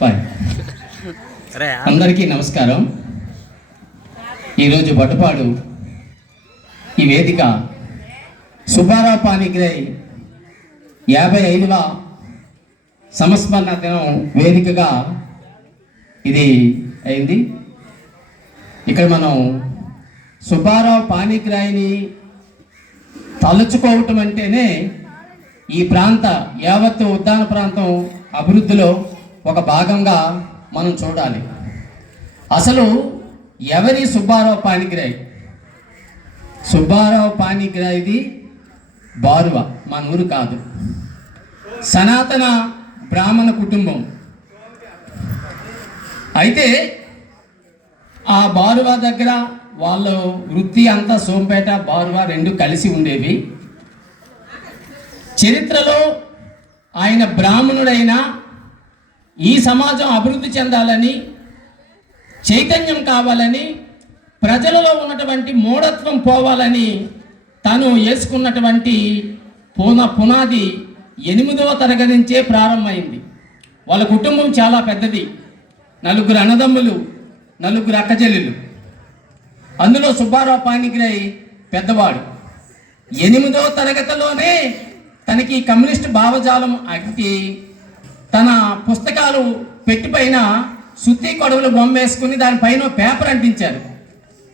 Fine అందరికీ నమస్కారం. ఈరోజు బట్టుపాడు ఈ వేదిక సుబ్బారావు పానిగ్రై యాభై ఐదవ సంస్మరణ దినం వేదికగా ఇది అయింది. ఇక్కడ మనం సుబ్బారావు పానిగ్రాయిని తలుచుకోవటం అంటేనే ఈ ప్రాంత యావత్ ఉద్యాన ప్రాంతం అభివృద్ధిలో ఒక భాగంగా మనం చూడాలి. అసలు ఎవరి సుబ్బారావు పానిగ్రాయి సుబ్బారావు పానిగ్రాయిది బారువ మన ఊరు కాదు. సనాతన బ్రాహ్మణ కుటుంబం. అయితే ఆ బారువ దగ్గర వాళ్ళ వృత్తి అంతా సోంపేట బారువ రెండు కలిసి ఉండేవి. చరిత్రలో ఆయన బ్రాహ్మణుడైన ఈ సమాజం అభివృద్ధి చెందాలని చైతన్యం కావాలని ప్రజలలో ఉన్నటువంటి మూఢత్వం పోవాలని తను వేసుకున్నటువంటి పున పునాది ఎనిమిదవ తరగతి నుంచే ప్రారంభమైంది. వాళ్ళ కుటుంబం చాలా పెద్దది. నలుగురు అన్నదమ్ములు నలుగురు అక్కచెల్లెలు అందులో సుబ్బారావు పానిగ్రై పెద్దవాడు. ఎనిమిదో తరగతిలోనే తనకి కమ్యూనిస్ట్ భావజాలం అగ్గి తన పుస్తకాలు పెట్టి పైన శుద్ధి కొడవలు బొమ్మ వేసుకుని దానిపైన పేపర్ అంటించారు.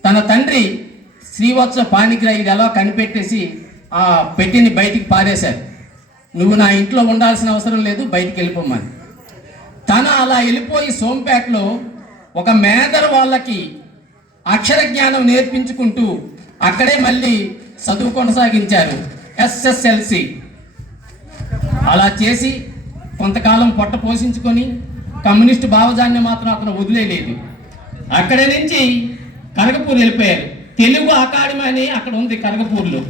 తన తండ్రి శ్రీవత్స పానిగ్రాయి ఎలా కనిపెట్టేసి ఆ పెట్టిని బయటికి పారేశారు. నువ్వు నా ఇంట్లో ఉండాల్సిన అవసరం లేదు బయటికి వెళ్ళిపోమని తను అలా వెళ్ళిపోయి సోంపేటలో ఒక మేదర్ వాళ్ళకి అక్షర జ్ఞానం నేర్పించుకుంటూ అక్కడే మళ్ళీ చదువు కొనసాగించారు ఎస్ఎస్ఎల్సి. అలా చేసి కొంతకాలం పొట్ట పోషించుకొని కమ్యూనిస్ట్ భావజాన్ని మాత్రం అతను వదిలేలేదు అక్కడి నుంచి కనకపూర్ వెళ్ళిపోయారు. తెలుగు అకాడమీ అని అక్కడ ఉంది కనకపూర్లో.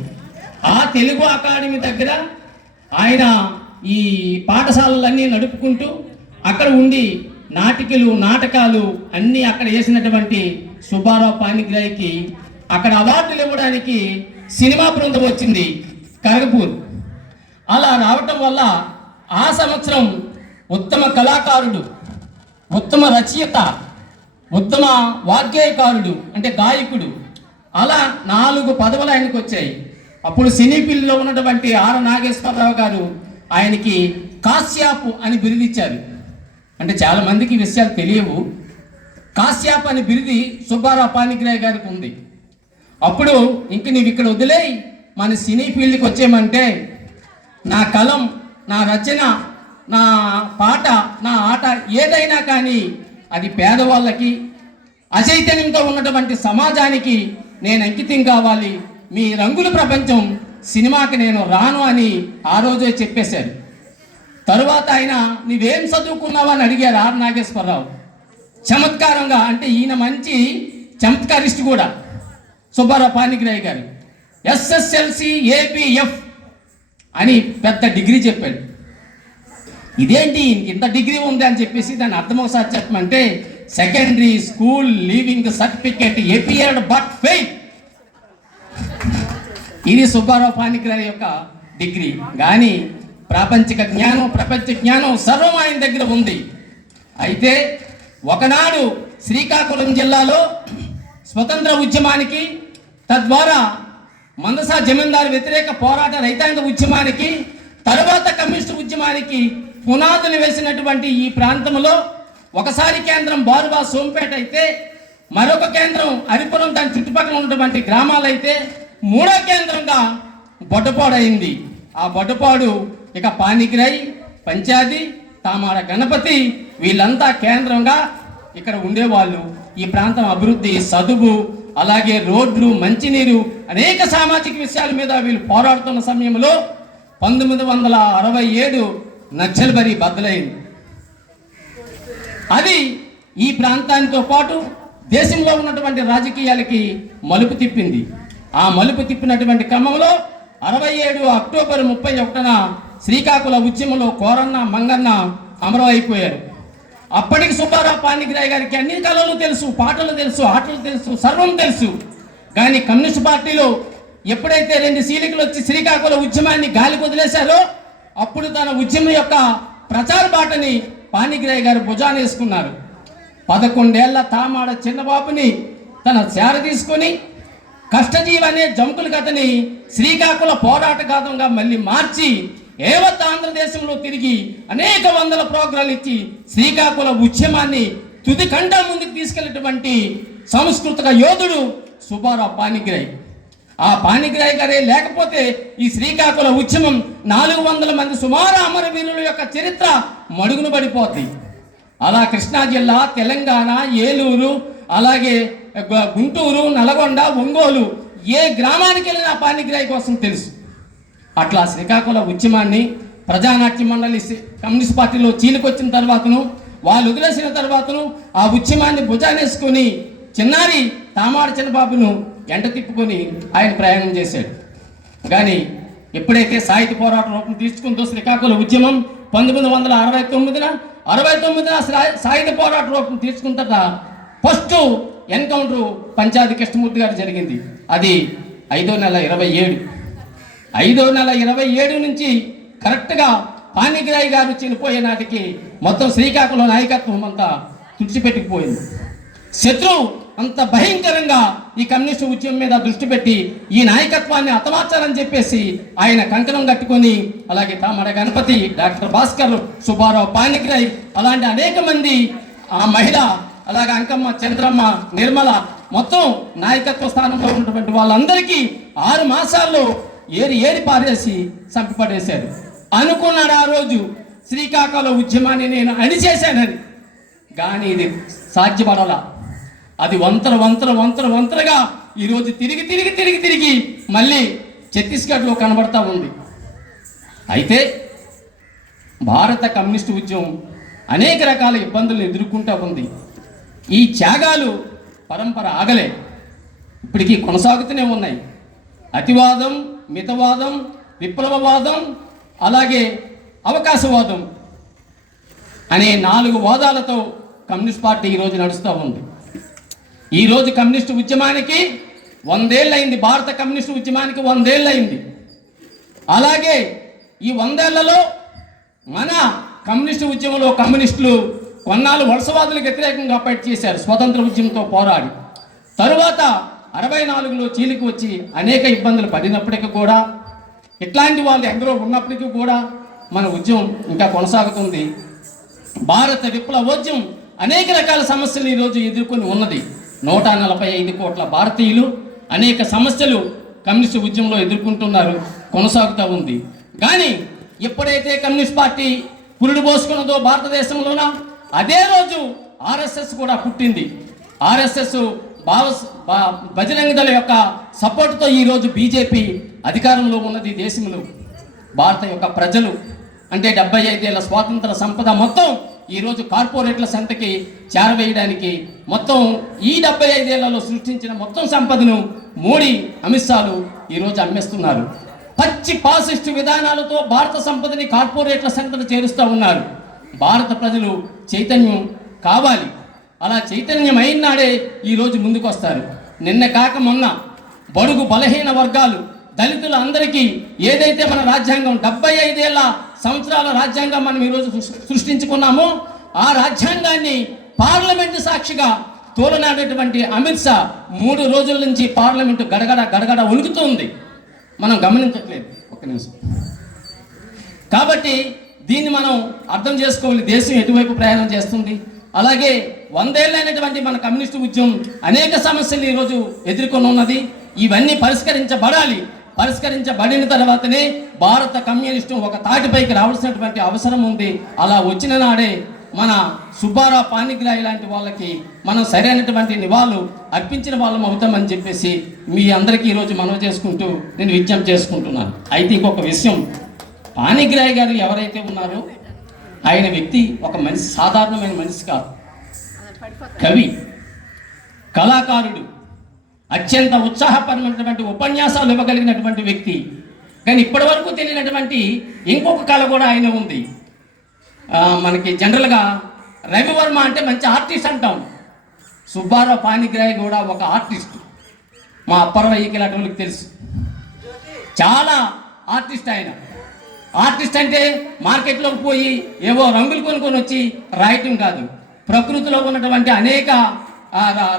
ఆ తెలుగు అకాడమీ దగ్గర ఆయన ఈ పాఠశాలలన్నీ నడుపుకుంటూ అక్కడ ఉండి నాటికలు నాటకాలు అన్నీ అక్కడ వేసినటువంటి సుబ్బారావు పానిగ్రాయికి అక్కడ అవార్డులు ఇవ్వడానికి సినిమా బృందం వచ్చింది కరగపూర్ అలా రావటం వల్ల ఆ సంవత్సరం ఉత్తమ కళాకారుడు ఉత్తమ రచయిత ఉత్తమ వాగ్గేయకారుడు అంటే గాయకుడు. అలా నాలుగు పదవులు ఆయనకు వచ్చాయి. అప్పుడు సినీ ఫీల్డ్లో ఉన్నటువంటి ఆర్ నాగేశ్వరరావు గారు ఆయనకి కాశ్యాపు అని బిరుదిచ్చారు అంటే చాలా మందికి విషయాలు తెలియవు. కాశ్యాప్ అని బిరుది సుబ్బారావు పానిగ్రాయ్ గారికి ఉంది. అప్పుడు ఇంక నీవు ఇక్కడ వదిలేయి. మన సినీ ఫీల్డ్కి వచ్చేయమంటే నా కలం నా రచన నా పాట నా ఆట ఏదైనా కానీ అది పేదవాళ్ళకి అచైతన్యంతో ఉన్నటువంటి సమాజానికి నేను అంకితం కావాలి. మీ రంగుల ప్రపంచం సినిమాకి నేను రాను అని ఆ రోజే చెప్పేశారు. తరువాత ఆయన నీవేం చదువుకున్నావని అని అడిగారు ఆర్. నాగేశ్వరరావు. చమత్కారంగా అంటే ఈయన మంచి చమత్కారిస్ట్ కూడా. సుబ్బారావు పానిగ్రాయ్ గారు. ఎస్ఎస్ఎల్సి ఏపీఎఫ్ అని పెద్ద డిగ్రీ చెప్పాడు. ఇదేంటి ఇంత డిగ్రీ ఉంది అని చెప్పేసి దాని అర్థం ఒకసారి చెప్పమంటే secondary school leaving certificate appeared but fail ఇది సుబ్బారావు పానిగ్రాయ్ యొక్క డిగ్రీ. కానీ ప్రాపంచిక జ్ఞానం ప్రపంచ జ్ఞానం సర్వం ఆయన దగ్గర ఉంది. అయితే ఒకనాడు శ్రీకాకుళం జిల్లాలో స్వతంత్ర ఉద్యమానికి తద్వారా మందసా జమీందారు వ్యతిరేక పోరాట రైతాంగ ఉద్యమానికి తరువాత కమ్యూనిస్టు ఉద్యమానికి పునాదులు వేసినటువంటి ఈ ప్రాంతంలో ఒకసారి కేంద్రం బారువా సోంపేట అయితే మరొక కేంద్రం అరిపురం దాని చుట్టుపక్కల ఉన్నటువంటి గ్రామాలైతే మూడో కేంద్రంగా బొడ్డపాడైంది ఆ బొడ్డపాడు ఇక పానిగిరై పంచాది తామార గణపతి వీళ్ళంతా కేంద్రంగా ఇక్కడ ఉండేవాళ్ళు. ఈ ప్రాంతం అభివృద్ధి చదువు అలాగే రోడ్లు మంచినీరు అనేక సామాజిక విషయాల మీద వీళ్ళు పోరాడుతున్న సమయంలో పంతొమ్మిది వందల అరవై ఏడు నక్సల్బరి బద్దలైంది. అది ఈ ప్రాంతానితో పాటు దేశంలో ఉన్నటువంటి రాజకీయాలకి మలుపు తిప్పింది. ఆ మలుపు తిప్పినటువంటి క్రమంలో అరవై ఏడు అక్టోబర్ ముప్పై ఒకటిన శ్రీకాకుళ ఉద్యమంలో కోరన్న మంగన్న అమరవైపోయారు. అప్పటికి సుబ్బారావు పానిగ్రాయ్ గారికి అన్ని కళలు తెలుసు పాటలు తెలుసు ఆటలు తెలుసు సర్వం తెలుసు. కానీ కమ్యూనిస్ట్ పార్టీలో ఎప్పుడైతే రెండు సీలికలు వచ్చి శ్రీకాకుళ ఉద్యమాన్ని గాలి వదిలేశారో అప్పుడు తన ఉద్యమం యొక్క ప్రచార బాటని పానిగ్రాయ్ గారు భుజాన వేసుకున్నారు. పదకొండేళ్ళ తామాడ చిన్నబాబుని తన చేర తీసుకొని కష్టజీవి అనే జంకుల కథని శ్రీకాకుళ పోరాట గాథంగా మళ్ళీ మార్చి ఏవత్ ఆంధ్రదేశంలో తిరిగి అనేక వందల ప్రోగ్రాలు ఇచ్చి శ్రీకాకుళ ఉద్యమాన్ని తుది కంట ముందుకు తీసుకెళ్ళినటువంటి సంస్కృతిక యోధుడు సుబ్బారావు పానిగ్రాయ్ ఆ పానిగ్రాయ్ గారే లేకపోతే ఈ శ్రీకాకుళ ఉద్యమం నాలుగు వందల మంది సుమారు అమరవీరుల యొక్క చరిత్ర మడుగున పడిపోతుంది అలా కృష్ణా జిల్లా తెలంగాణ ఏలూరు అలాగే గుంటూరు నల్గొండ ఒంగోలు ఏ గ్రామానికి వెళ్ళినా పానిగ్రాయ్ కోసం తెలుసు. అట్లా శ్రీకాకుళ ఉద్యమాన్ని ప్రజానాట్య మండలి కమ్యూనిస్ట్ పార్టీలో చీలికొచ్చిన తర్వాతను వాళ్ళు వదిలేసిన తర్వాతను ఆ ఉద్యమాన్ని భుజానేసుకొని చిన్నారి తామాడు చిన్నబాబును ఎంట తిప్పుకొని ఆయన ప్రయాణం చేశాడు. కానీ ఎప్పుడైతే సాహిత్య పోరాట రూపం తీసుకుందో శ్రీకాకుళం ఉద్యమం పంతొమ్మిది వందల అరవై తొమ్మిదిన అరవై తొమ్మిదిన సా- సాయుధ పోరాట రూపం తీసుకుంటా ఫస్ట్ ఎన్కౌంటర్ పంచాయతీ కృష్ణమూర్తి గారు జరిగింది. అది ఐదో నెల ఇరవై ఏడు. ఐదో నెల ఇరవై ఏడు నుంచి కరెక్ట్గా పానీగిరాయి గారు చనిపోయే నాటికి మొత్తం శ్రీకాకుళం నాయకత్వం అంతా తుడిచిపెట్టుకుపోయింది శత్రువు అంత భయంకరంగా ఈ కమ్యూనిస్టు ఉద్యమం మీద దృష్టి పెట్టి ఈ నాయకత్వాన్ని అతమార్చాలని చెప్పేసి ఆయన కంకణం కట్టుకొని అలాగే తామర గణపతి డాక్టర్ భాస్కర్ సుబ్బారావు పానిగ్రాయ్ అలాంటి అనేక మంది ఆ మహిళ అలాగే అంకమ్మ చంద్రమ్మ నిర్మల మొత్తం నాయకత్వ స్థానంలో ఉన్నటువంటి వాళ్ళందరికీ ఆరు మాసాల్లో ఏరి ఏరి పారేసి చంపిపడేశారు అనుకున్నాడు ఆ రోజు శ్రీకాకుళం ఉద్యమాన్ని నేను అణిచేశానని. కానీ ఇది సాధ్యపడాల. అది వంతర వంతర వంతర వంతరగా ఈరోజు తిరిగి తిరిగి తిరిగి తిరిగి మళ్ళీ ఛత్తీస్గఢ్లో కనబడతా ఉంది. అయితే భారత కమ్యూనిస్టు ఉద్యమం అనేక రకాల ఇబ్బందులను ఎదుర్కొంటూ ఉంది. ఈ త్యాగాలు పరంపర ఆగలే. ఇప్పటికీ కొనసాగుతూనే ఉన్నాయి. అతివాదం మితవాదం విప్లవవాదం అలాగే అవకాశవాదం అనే నాలుగు వాదాలతో కమ్యూనిస్ట్ పార్టీ ఈరోజు నడుస్తూ ఉంది. ఈరోజు కమ్యూనిస్టు ఉద్యమానికి వందేళ్ళయింది. భారత కమ్యూనిస్టు ఉద్యమానికి వందేళ్ళయింది. అలాగే ఈ వందేళ్ళలో మన కమ్యూనిస్టు ఉద్యమంలో కమ్యూనిస్టులు కొన్నాళ్ళు వలసవాదులకు వ్యతిరేకంగా ఫైట్ చేశారు. స్వతంత్ర ఉద్యమంతో పోరాడి. తరువాత అరవై నాలుగులో చీలికి వచ్చి అనేక ఇబ్బందులు పడినప్పటికీ కూడా ఇట్లాంటి వాళ్ళు ఎందరో ఉన్నప్పటికీ కూడా మన ఉద్యమం ఇంకా కొనసాగుతుంది. భారత విప్లవోద్యమం అనేక రకాల సమస్యలు ఈరోజు ఎదుర్కొని ఉన్నది. నూట నలభై ఐదు కోట్ల భారతీయులు అనేక సమస్యలు కమ్యూనిస్ట్ ఉద్యమంలో ఎదుర్కొంటున్నారు కొనసాగుతూ ఉంది. కానీ ఎప్పుడైతే కమ్యూనిస్ట్ పార్టీ పురుడు పోసుకున్నదో భారతదేశంలోన అదే రోజు ఆర్ఎస్ఎస్ కూడా పుట్టింది. ఆర్ఎస్ఎస్ భావ బజరంగ దళ యొక్క సపోర్టుతో ఈరోజు బీజేపీ అధికారంలో ఉన్నది దేశంలో. భారత యొక్క ప్రజలు అంటే డెబ్బై ఐదేళ్ళ స్వాతంత్ర సంపద మొత్తం ఈరోజు కార్పొరేట్ల సంతకి చేరవేయడానికి మొత్తం ఈ డెబ్బై ఐదేళ్ళలో సృష్టించిన మొత్తం సంపదను మోడీ అమిత్ షాలు ఈరోజు అమ్మేస్తున్నారు. పచ్చి పాసిస్ట్ విధానాలతో భారత సంపదని కార్పొరేట్ల సంతను చేరుస్తూ ఉన్నారు. భారత ప్రజలు చైతన్యం కావాలి. అలా చైతన్యం అయిన నాడే ఈరోజు ముందుకు వస్తారు నిన్న కాక మొన్న బడుగు బలహీన వర్గాలు దళితుల అందరికీ ఏదైతే మన రాజ్యాంగం డెబ్బై ఐదేళ్ళ సంవత్సరాల రాజ్యాంగం మనం ఈరోజు సృష్టించుకున్నామో ఆ రాజ్యాంగాన్ని పార్లమెంటు సాక్షిగా తోలనాడేటువంటి అమిత్ షా మూడు రోజుల నుంచి పార్లమెంటు గడగడ గడగడ ఉణుకుతుంది మనం గమనించట్లేదు. ఒక్క నిమిషం. కాబట్టి దీన్ని మనం అర్థం చేసుకోవాలి. దేశం ఎటువైపు ప్రయాణం చేస్తుంది? అలాగే వందేళ్ళైనటువంటి మన కమ్యూనిస్టు ఉద్యమం అనేక సమస్యలు ఈరోజు ఎదుర్కొని ఉన్నది ఇవన్నీ పరిష్కరించబడాలి. పరిష్కరించబడిన తర్వాతనే భారత కమ్యూనిస్టు ఒక తాటిపైకి రావాల్సినటువంటి అవసరం ఉంది. అలా వచ్చిన నాడే మన సుబ్బారావు పానిగ్రాయి లాంటి వాళ్ళకి మనం సరైనటువంటి నివాళులు అర్పించిన వాళ్ళం అవుతామని చెప్పేసి మీ అందరికీ ఈరోజు మనవి చేసుకుంటూ నేను విజ్ఞప్తి చేసుకుంటున్నాను. అయితే ఇంకొక విషయం. పానిగ్రాయ్ గారు ఎవరైతే ఉన్నారో ఆయన వ్యక్తి ఒక మనిషి సాధారణమైన మనిషి కాదు. కవి కళాకారుడు అత్యంత ఉత్సాహపరమైనటువంటి ఉపన్యాసాలు ఇవ్వగలిగినటువంటి వ్యక్తి. కానీ ఇప్పటి వరకు తెలియనటువంటి ఇంకొక కళ కూడా ఆయన ఉంది. మనకి జనరల్గా రవివర్మ అంటే మంచి ఆర్టిస్ట్ అంటాం. సుబ్బారావు పానిగ్రాయ్ కూడా ఒక ఆర్టిస్ట్. మా అప్పరవయ్యకి ఇలాంటి తెలుసు. చాలా ఆర్టిస్ట్ ఆయన. ఆర్టిస్ట్ అంటే మార్కెట్లోకి పోయి ఏవో రంగులు కొనుక్కొని వచ్చి రాయటం కాదు. ప్రకృతిలో ఉన్నటువంటి అనేక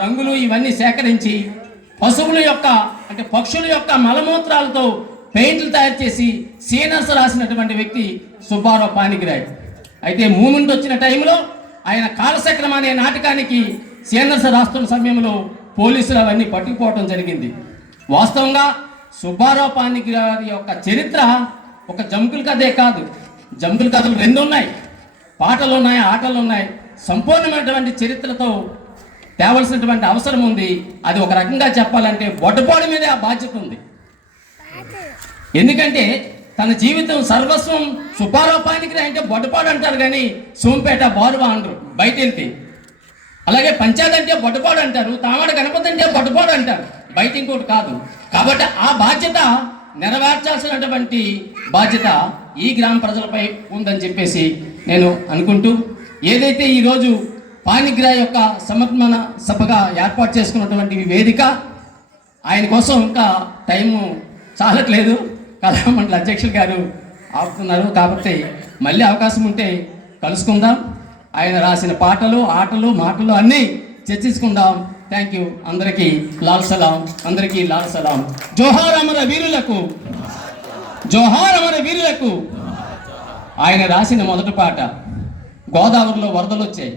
రంగులు ఇవన్నీ సేకరించి పశువుల యొక్క అంటే పక్షుల యొక్క మలమూత్రాలతో పెయింట్లు తయారు చేసి సీనర్స్ రాసినటువంటి వ్యక్తి సుబ్బారావు పానిగ్రాయ్ అయితే మూమెంట్ వచ్చిన టైంలో ఆయన కాలశక్రం అనే నాటకానికి సీనర్స్ రాస్తున్న సమయంలో పోలీసులు అవన్నీ పట్టుకుపోవడం జరిగింది. వాస్తవంగా సుబ్బారావు పానిగ్రారి యొక్క చరిత్ర ఒక జంకుల కథే కాదు. జంకుల కథలు రెండు ఉన్నాయి పాటలు ఉన్నాయి ఆటలు ఉన్నాయి సంపూర్ణమైనటువంటి చరిత్రతో తేవలసినటువంటి అవసరం ఉంది. అది ఒక రకంగా చెప్పాలంటే బొడ్డపాడు మీదే ఆ బాధ్యత ఉంది. ఎందుకంటే తన జీవితం సర్వస్వం సుబ్బారావు అంటే బొడ్డపాడు అంటారు కానీ సోంపేట బారువా అంటారు బయట వెళ్తే అలాగే పంచాయత్ అంటే బొట్టపాడు అంటారు తామడ గణపతి అంటే బొట్టపాడు అంటారు బయట ఇంకోటి కాదు. కాబట్టి ఆ బాధ్యత నెరవేర్చాల్సినటువంటి బాధ్యత ఈ గ్రామ ప్రజలపై ఉందని చెప్పేసి నేను అనుకుంటూ ఏదైతే ఈరోజు పానిగ్రాహ్ యొక్క సమర్పణ సభగా ఏర్పాటు చేసుకున్నటువంటి వేదిక ఆయన కోసం ఇంకా టైము చాలట్లేదు. కళామండలి అధ్యక్షులు గారు ఆపుతున్నారు. కాబట్టి మళ్ళీ అవకాశం ఉంటే కలుసుకుందాం. ఆయన రాసిన పాటలు ఆటలు మాటలు అన్నీ చర్చించుకుందాం. థ్యాంక్ యూ అందరికీ లాల్ సలాం. అందరికీ లాల్ సలాం. జోహార్ అమర వీరులకు జోహార్ అమర వీరులకు ఆయన రాసిన మొదటి పాట గోదావరిలో వరదలు వచ్చాయి.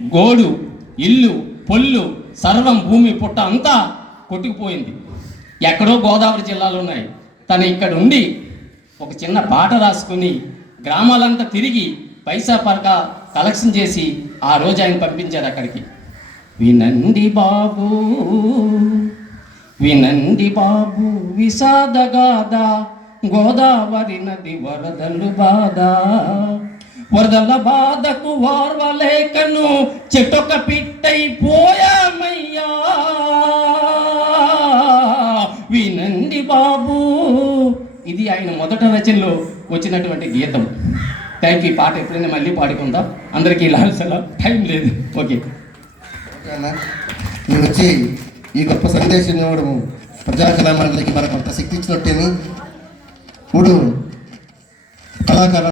గోడు ఇల్లు పొల్లు సర్వం భూమి పుట్ట అంతా కొట్టుకుపోయింది. ఎక్కడో గోదావరి జిల్లాలో ఉన్నాయి. తను ఇక్కడ ఉండి ఒక చిన్న పాట రాసుకుని గ్రామాలంతా తిరిగి పైసా పరక కలెక్షన్ చేసి ఆ రోజు ఆయన పంపించారు అక్కడికి. వినండి బాబు వినండి బాబు విషాదగాద గోదావరి నది వరదలు బాధ. వరదల బాధకు వార్వలేకను చెట్టొక పిట్టయిపోయామయ్యా వినండి బాబు ఇది ఆయన మొదట రచనలో వచ్చినటువంటి గీతం. థ్యాంక్ యూ పాట ఎప్పుడైనా మళ్ళీ పాడుకుందాం. అందరికీ లాల్ టైం లేదు. ఓకే అన్న మీరు వచ్చి ఈ గొప్ప సందేశం ఇవ్వడం ప్రజా కళామండలికి మనకు అంత శక్తి ఇచ్చినట్టేమి? ఇప్పుడు కళాకార